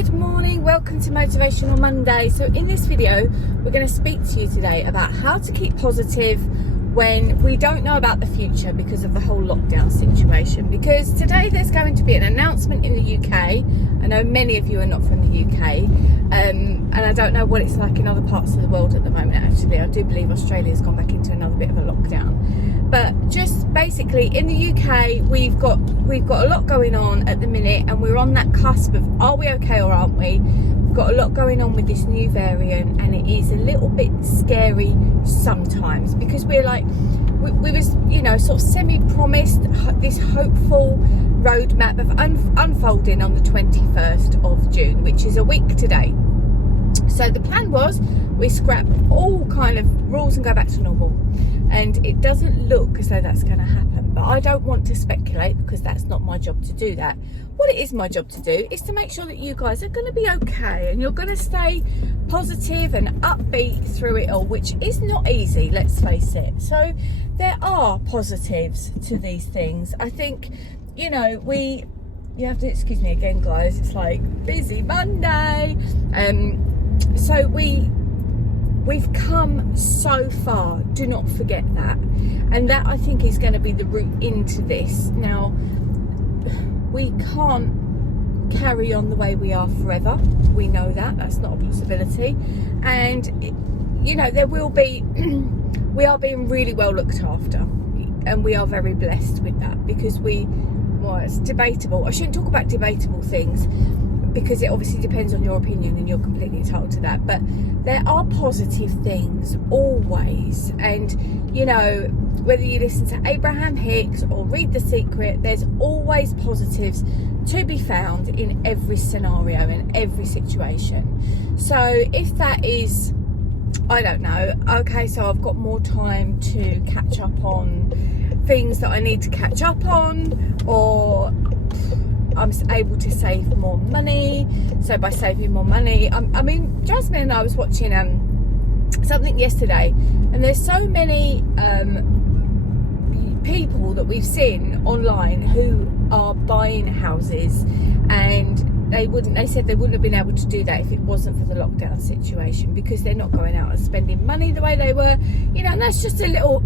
Good morning, welcome to Motivational Monday. So in this video we're going to speak to you today about how to keep positive when we don't know about the future because of the whole lockdown situation. Because today there's going to be an announcement in the UK. I know many of you are not from the UK, and I don't know what it's like in other parts of the world at the moment. Actually, I do believe Australia's gone back into another bit of a lockdown. But just basically in the UK we've got a lot going on at the minute, and we're on that cusp of are we okay or aren't we? We've got a lot going on with this new variant, and it is a little bit scary sometimes because we're like we was, you know, sort of semi-promised this hopeful roadmap of unfolding on the 21st of June, which is a week today. So the plan was we scrap all kind of rules and go back to normal, and it doesn't look as though that's going to happen. But I don't want to speculate because that's not my job to do that. What it is my job to do is to make sure that you guys are going to be okay and you're going to stay positive and upbeat through it all, which is not easy, let's face it. So there are positives to these things. I think, you know, you have to excuse me again, guys, it's like busy Monday. So we've come so far, do not forget that, and that I think is going to be the route into this. Now we can't carry on the way we are forever, we know that that's not a possibility, and you know there will be we are being really well looked after, and we are very blessed with that because it's debatable. I shouldn't talk about debatable things because it obviously depends on your opinion and you're completely entitled to that, but there are positive things always. And you know, whether you listen to Abraham Hicks or read The Secret, there's always positives to be found in every scenario and every situation. So if that is, I don't know, okay, so I've got more time to catch up on things that I need to catch up on, or I'm able to save more money. So by saving more money, I mean, Jasmine and I was watching something yesterday, and there's so many people that we've seen online who are buying houses, and they said they wouldn't have been able to do that if it wasn't for the lockdown situation, because they're not going out and spending money the way they were, you know. And that's just a little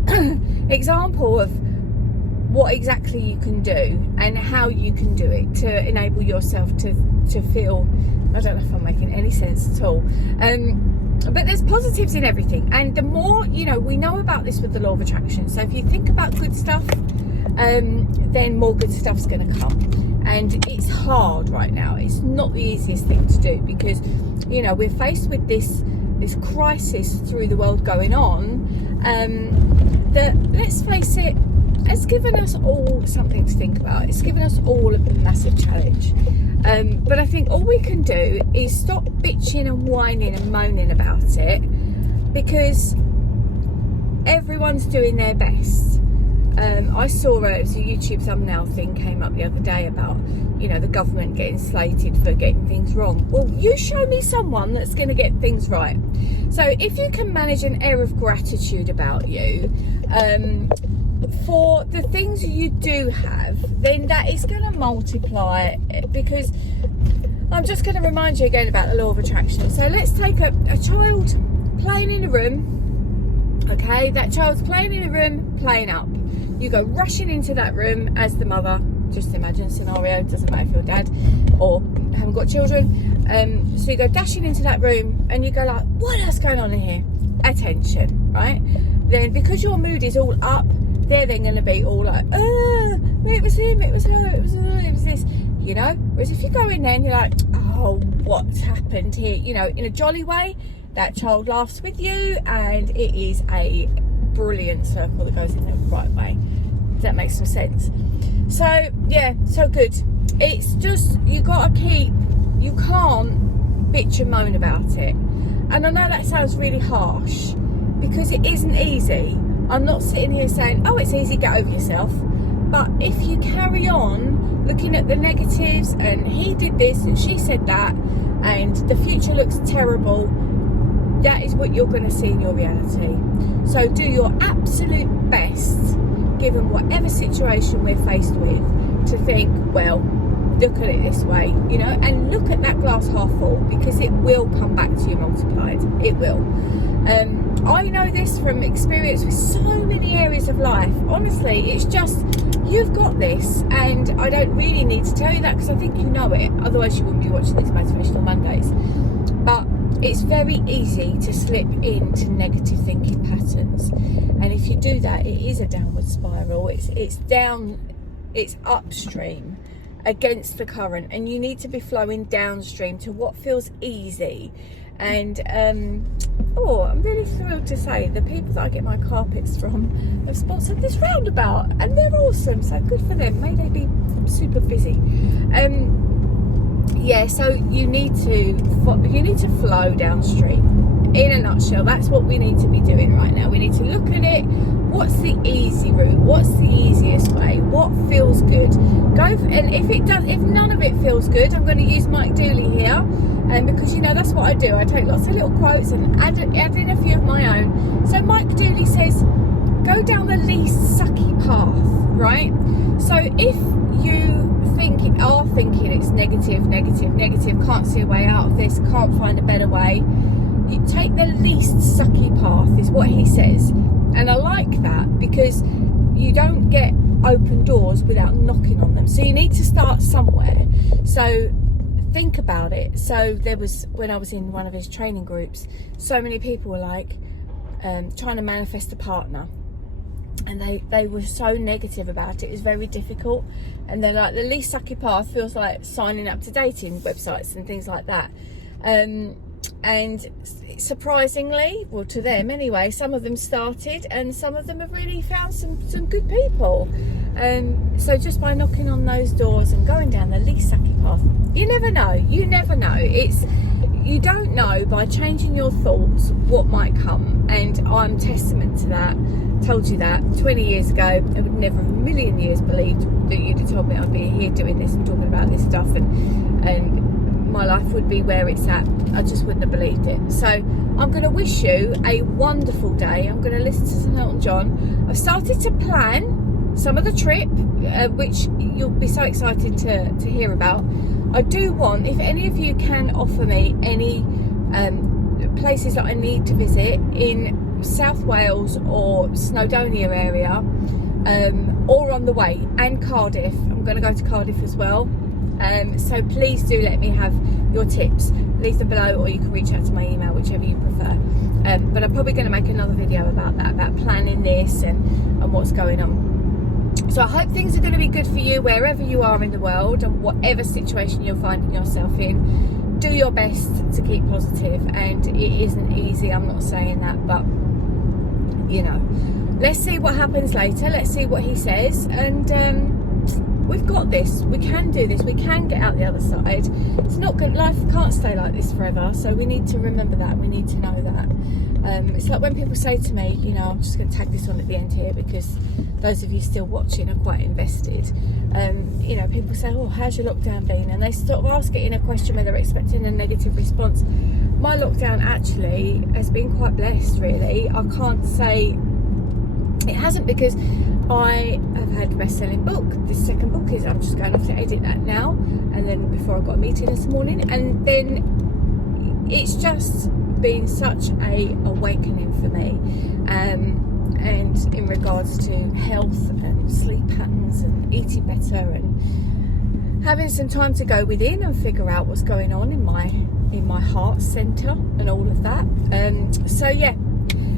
example of what exactly you can do and how you can do it to enable yourself to feel, I don't know if I'm making any sense at all, but there's positives in everything. And the more, you know, we know about this with the law of attraction, so if you think about good stuff, then more good stuff's going to come. And it's hard right now, it's not the easiest thing to do because, you know, we're faced with this crisis through the world going on, that, let's face it, it's given us all something to think about. It's given us all a massive challenge. But I think all we can do is stop bitching and whining and moaning about it, because everyone's doing their best. I saw it was a YouTube thumbnail thing came up the other day about, you know, the government getting slated for getting things wrong. Well, you show me someone that's going to get things right. So if you can manage an air of gratitude about you, for the things you do have, then that is going to multiply, because I'm just going to remind you again about the law of attraction. So let's take a child playing in a room, okay, that child's playing in a room, playing up. You go rushing into that room as the mother, just imagine scenario, doesn't matter if you're dad or haven't got children, so you go dashing into that room and you go like, what else going on in here? Attention, right? Then because your mood is all up, they're then going to be all like, it was him, it was her, it was this, you know. Whereas if you go in there and you're like, oh, what's happened here, you know, in a jolly way, that child laughs with you, and it is a brilliant circle that goes in the right way. Does that make some sense? So yeah, so good. It's just, you can't bitch and moan about it. And I know that sounds really harsh because it isn't easy. I'm not sitting here saying, oh, it's easy, get over yourself. But if you carry on looking at the negatives, and he did this and she said that, and the future looks terrible, that is what you're going to see in your reality. So do your absolute best, given whatever situation we're faced with, to think, well, look at it this way, you know, and look at that glass half full, because it will come back to you multiplied. It will. I know this from experience with so many areas of life. Honestly, it's just, you've got this, and I don't really need to tell you that because I think you know it. Otherwise, you wouldn't be watching these Motivational Mondays. But it's very easy to slip into negative thinking patterns, and if you do that, it is a downward spiral. It's down, it's upstream against the current, and you need to be flowing downstream to what feels easy. And I'm really thrilled to say the people that I get my carpets from have sponsored this roundabout, and they're awesome, so good for them. May they be super busy. So you need to flow downstream. In a nutshell, that's what we need to be doing right now. We need to look at it. What's the easy route? What's the easiest way? What feels good? And if none of it feels good, I'm going to use Mike Dooley here, because you know that's what I do. I take lots of little quotes and add in a few of my own. So Mike Dooley says, go down the least sucky path, right? So if you are thinking it's negative, can't see a way out of this, can't find a better way, you take the least sucky path, is what he says. And I like that, because you don't get open doors without knocking on them. So you need to start somewhere. So think about it. So there was, when I was in one of his training groups, so many people were like trying to manifest a partner, and they were so negative about it. It was very difficult, and they're like, the least sucky path feels like signing up to dating websites and things like that. And surprisingly, well, to them anyway, some of them started, and some of them have really found some good people. So just by knocking on those doors and going down the least sucky path, you never know. You don't know by changing your thoughts what might come, and I'm testament to that. Told you that 20 years ago, I would never in a million years believed that you'd have told me I'd be here doing this and talking about this stuff, and my life would be where it's at. I just wouldn't have believed it. So I'm going to wish you a wonderful day. I'm going to listen to some Elton John. I've started to plan some of the trip, which you'll be so excited to hear about. I do want, if any of you can offer me any places that I need to visit in South Wales or Snowdonia area, or on the way, and Cardiff. I'm going to go to Cardiff as well. So please do let me have your tips. Leave them below, or you can reach out to my email, whichever you prefer. But I'm probably going to make another video about that, about planning this and what's going on. So I hope things are going to be good for you wherever you are in the world, and whatever situation you're finding yourself in. Do your best to keep positive, and it isn't easy, I'm not saying that, but you know, let's see what happens later. Let's see what he says, and we've got this. We can do this. We can get out the other side. It's not good. Life can't stay like this forever, so we need to remember that. We need to know that. It's like when people say to me, you know, I'm just going to tag this on at the end here, because those of you still watching are quite invested. You know, people say, oh, how's your lockdown been? And they sort of ask it in a question where they're expecting a negative response. My lockdown actually has been quite blessed, really. I can't say it hasn't, because I have had a best-selling book. This second book is, I'm just going off to edit that now, and then before I got a meeting this morning, and then it's just been such a awakening for me, and in regards to health and sleep patterns and eating better and having some time to go within and figure out what's going on in my heart center and all of that. So yeah,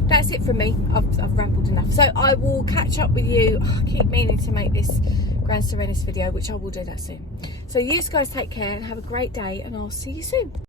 that's it from me. I've rambled enough, so I will catch up with you. I keep meaning to make this Grand Serenus video, which I will do that soon. So you guys take care and have a great day, and I'll see you soon.